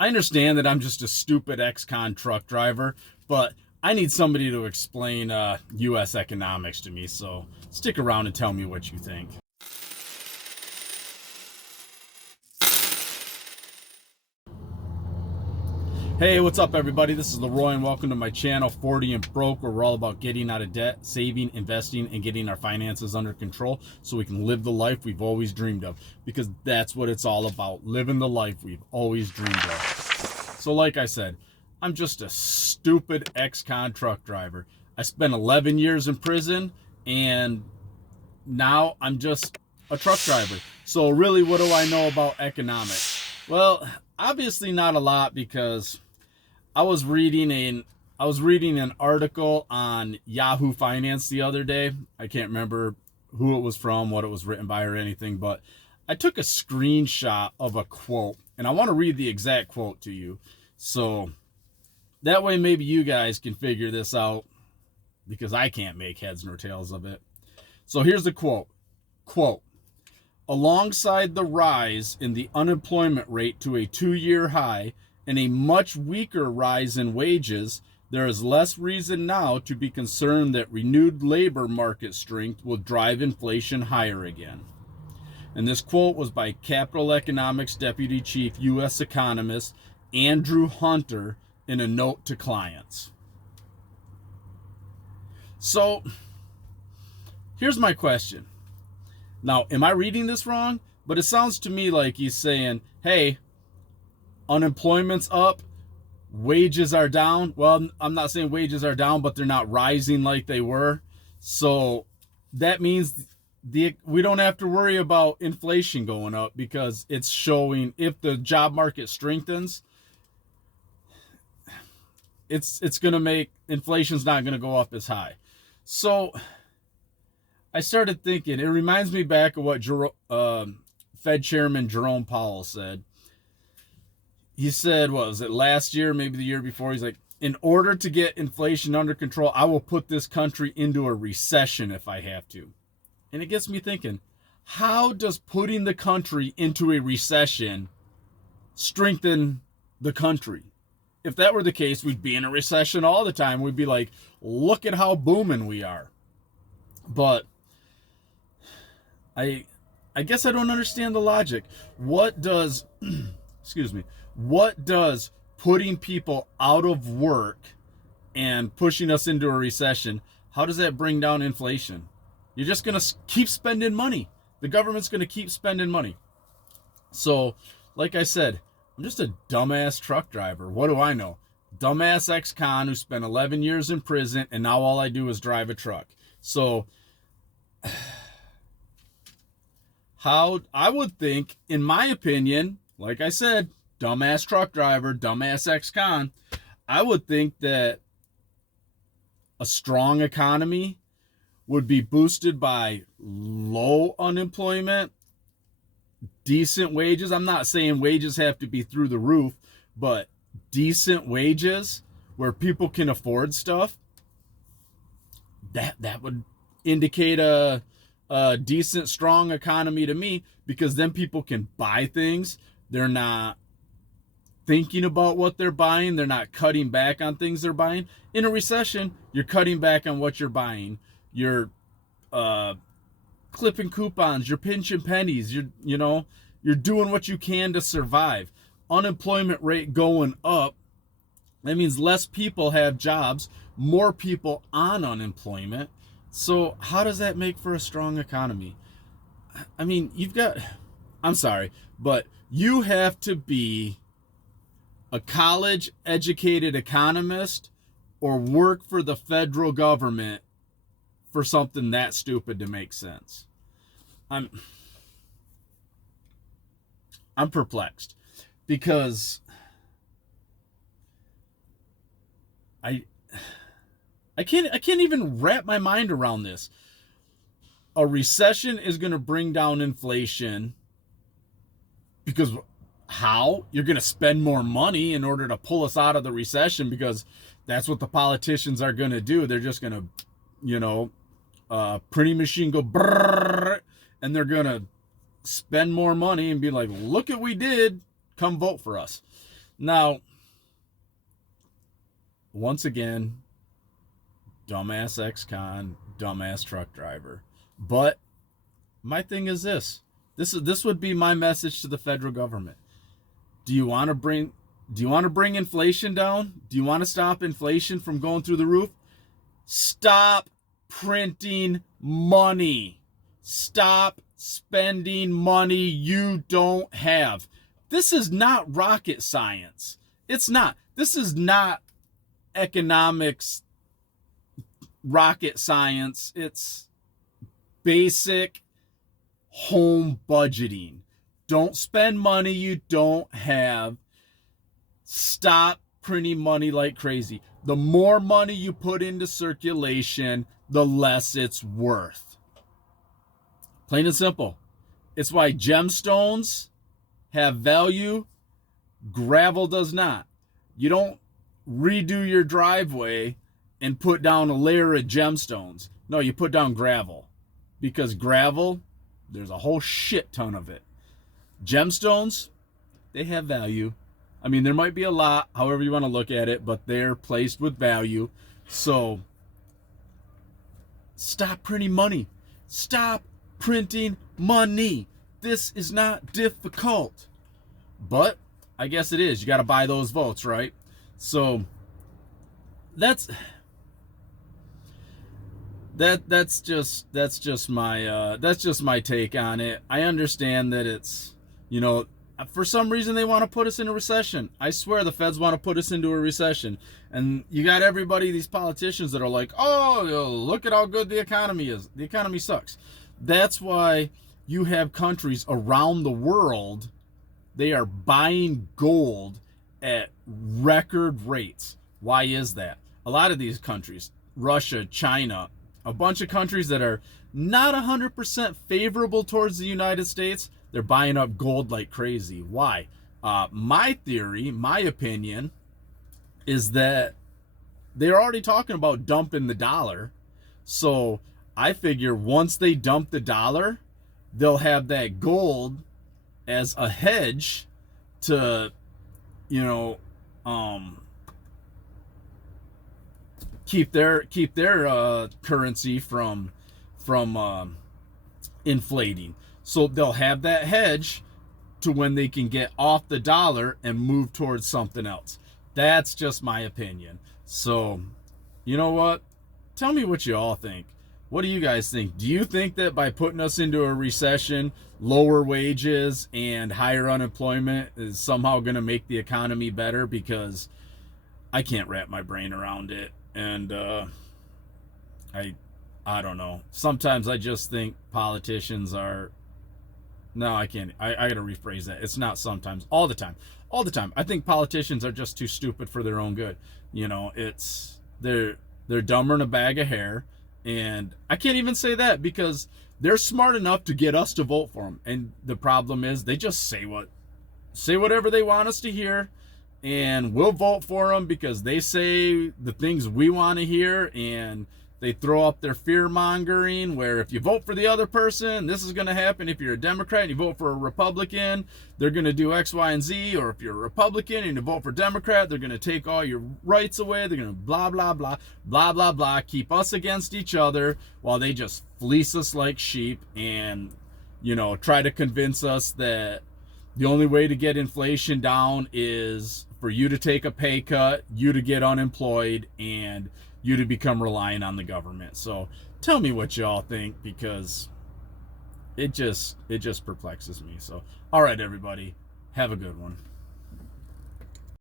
I understand that I'm just a stupid ex-con truck driver, but I need somebody to explain U.S. economics to me, so stick around and tell me what you think. Hey, what's up, everybody? This is Leroy, and welcome to my channel, 40 and Broke, where we're all about getting out of debt, saving, investing, and getting our finances under control so we can live the life we've always dreamed of, because that's what it's all about, living the life we've always dreamed of. So like I said, I'm just a stupid ex-con truck driver. I spent 11 years in prison, and now I'm just a truck driver. So really, what do I know about economics? Well, obviously not a lot, because I was reading an article on Yahoo Finance the other day. I can't remember who it was from, what it was written by, or anything, but I took a screenshot of a quote, and I want to read the exact quote to you. So that way maybe you guys can figure this out, because I can't make heads nor tails of it. So here's the quote. Quote, alongside the rise in the unemployment rate to a 2-year high and a much weaker rise in wages, there is less reason now to be concerned that renewed labor market strength will drive inflation higher again. And this quote was by Capital Economics Deputy Chief U.S. Economist Andrew Hunter in a note to clients. So here's my question. Now, am I reading this wrong? But it sounds to me like he's saying, hey, unemployment's up, wages are down. Well, I'm not saying wages are down, but they're not rising like they were. So that means we don't have to worry about inflation going up, because it's showing if the job market strengthens, it's going to make inflation's not going to go up as high. So I started thinking, it reminds me back of what Fed Chairman Jerome Powell said. He said, what was it, last year, maybe the year before? He's like, in order to get inflation under control, I will put this country into a recession if I have to. And it gets me thinking, how does putting the country into a recession strengthen the country? If that were the case, we'd be in a recession all the time. We'd be like, look at how booming we are. But I guess I don't understand the logic. What does, excuse me, what does putting people out of work and pushing us into a recession, how does that bring down inflation? You're just going to keep spending money. The government's going to keep spending money. So, like I said, I'm just a dumbass truck driver. What do I know? Dumbass ex-con who spent 11 years in prison, and now all I do is drive a truck. So how I would think, in my opinion, like I said, dumbass truck driver, dumbass ex-con, I would think that a strong economy would be boosted by low unemployment, decent wages. I'm not saying wages have to be through the roof, but decent wages where people can afford stuff. That would indicate a decent, strong economy to me, because then people can buy things. They're not thinking about what they're buying. They're not cutting back on things they're buying. In a recession, you're cutting back on what you're buying. You're clipping coupons. You're pinching pennies. You're doing what you can to survive. Unemployment rate going up, that means less people have jobs, more people on unemployment. So how does that make for a strong economy? I mean, I'm sorry, but you have to be a college-educated economist or work for the federal government for something that stupid to make sense. I'm perplexed, because I can't even wrap my mind around this. A recession is going to bring down inflation, because how? You're going to spend more money in order to pull us out of the recession, because that's what the politicians are going to do. They're just going to, printing machine go brrr, and they're going to spend more money and be like, look what we did, come vote for us. Now, once again, dumbass ex-con, dumbass truck driver. But my thing is this. This would be my message to the federal government. Do you want to bring inflation down? Do you want to stop inflation from going through the roof? Stop printing money. Stop spending money you don't have. This is not rocket science. It's not. This is not economics rocket science. It's basic home budgeting. Don't spend money you don't have. Stop printing money like crazy. The more money you put into circulation, the less it's worth. Plain and simple. It's why gemstones have value, gravel does not. You don't redo your driveway and put down a layer of gemstones. No, you put down gravel. Because gravel, there's a whole shit ton of it. Gemstones, they have value. I mean, there might be a lot, however you want to look at it, but they're placed with value. So, stop printing money. Stop printing money. This is not difficult. But I guess it is. You got to buy those votes, right? So, that's just my take on it. I understand that it's, for some reason they want to put us in a recession. I swear the feds want to put us into a recession. And you got everybody, these politicians that are like, oh, look at how good the economy is. The economy sucks. That's why you have countries around the world, they are buying gold at record rates. Why is that? A lot of these countries, Russia, China, a bunch of countries that are not 100% favorable towards the United States, they're buying up gold like crazy. Why? My theory, my opinion, is that they're already talking about dumping the dollar. So I figure once they dump the dollar, they'll have that gold as a hedge to, keep their currency from inflating. So they'll have that hedge to when they can get off the dollar and move towards something else. That's just my opinion. So, you know what? Tell me what you all think. What do you guys think? Do you think that by putting us into a recession, lower wages and higher unemployment is somehow going to make the economy better? Because I can't wrap my brain around it. And I don't know. Sometimes I just think politicians are... No, I can't. I got to rephrase that. It's not sometimes. All the time. All the time. I think politicians are just too stupid for their own good. They're dumber than a bag of hair. And I can't even say that because they're smart enough to get us to vote for them. And the problem is they just say whatever they want us to hear. And we'll vote for them because they say the things we want to hear, and they throw up their fear-mongering where if you vote for the other person, this is going to happen. If you're a Democrat and you vote for a Republican, they're going to do X, Y, and Z. Or if you're a Republican and you vote for Democrat, they're going to take all your rights away. They're going to blah, blah, blah, blah, blah, blah, keep us against each other while they just fleece us like sheep and, try to convince us that the only way to get inflation down is for you to take a pay cut, you to get unemployed, and you to become reliant on the government. So tell me what y'all think, because it just perplexes me. So, all right, everybody, have a good one.